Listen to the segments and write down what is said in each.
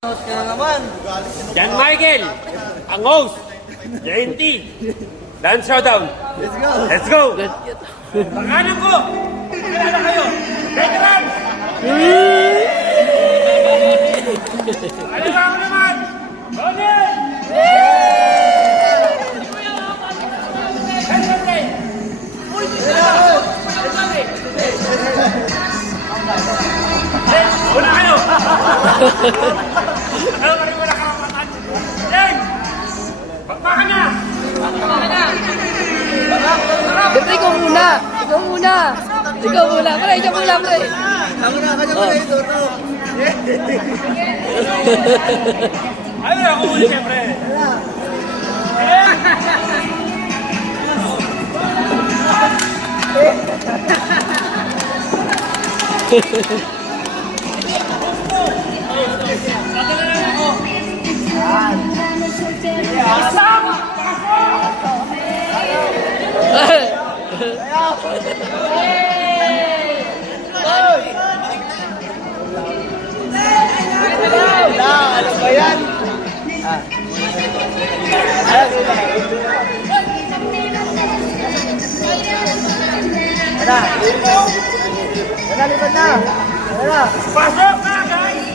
Host ka na naman. John Michael, ang host. JNT, Dance Showdown. Let's go. Let's go! Pangalan ko! Kilala kayo! Veterans! Ano ba ako naman? Bonel! Una kayo! Ano pa rin wala karapatan? Jeng! Bakbaka na! Siyempre, ikaw muna. Ikaw muna. Ikaw muna. Pre, ikaw muna, pre. Ako na, kanya mo na yung toto. Ano ako uli siyempre? Ano ba yan? Lipad na. Pasok na, guys!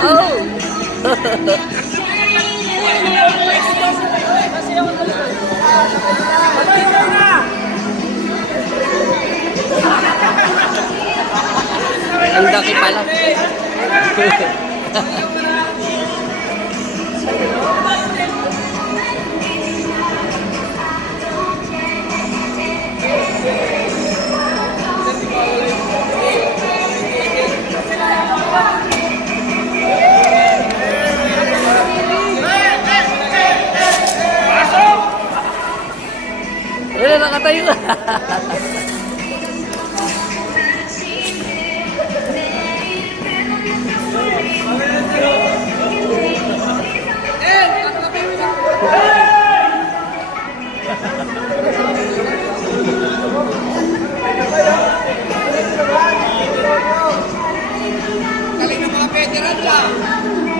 Oh! Ang daki pala. Wala, nakatayo ka. Galing ng mga veteran siya.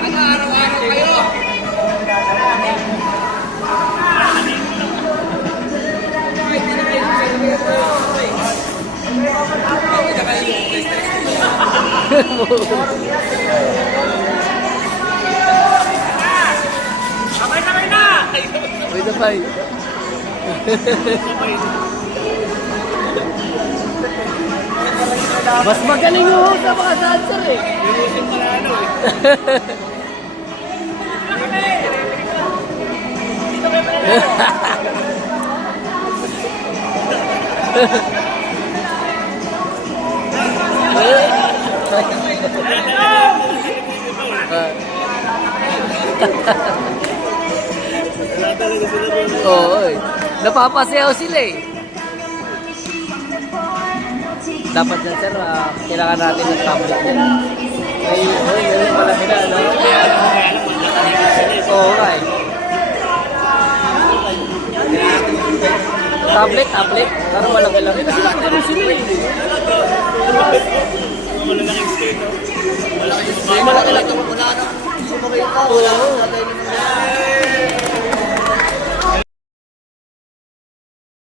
Ano, araw-araw kayo. Sabay-sabay na! Uy, napay. Mas magaling yung sa mga dancer eh. Oo, napapasayaw sila eh. Dapat yan sir, kailangan natin ng tablet yan. Ay, pala sila, no? Oo, right. Tablet. Pero malaki-laki. Kasi nakagano sila eh. Malaki-laki. Wala na. Sumakita. Wala na.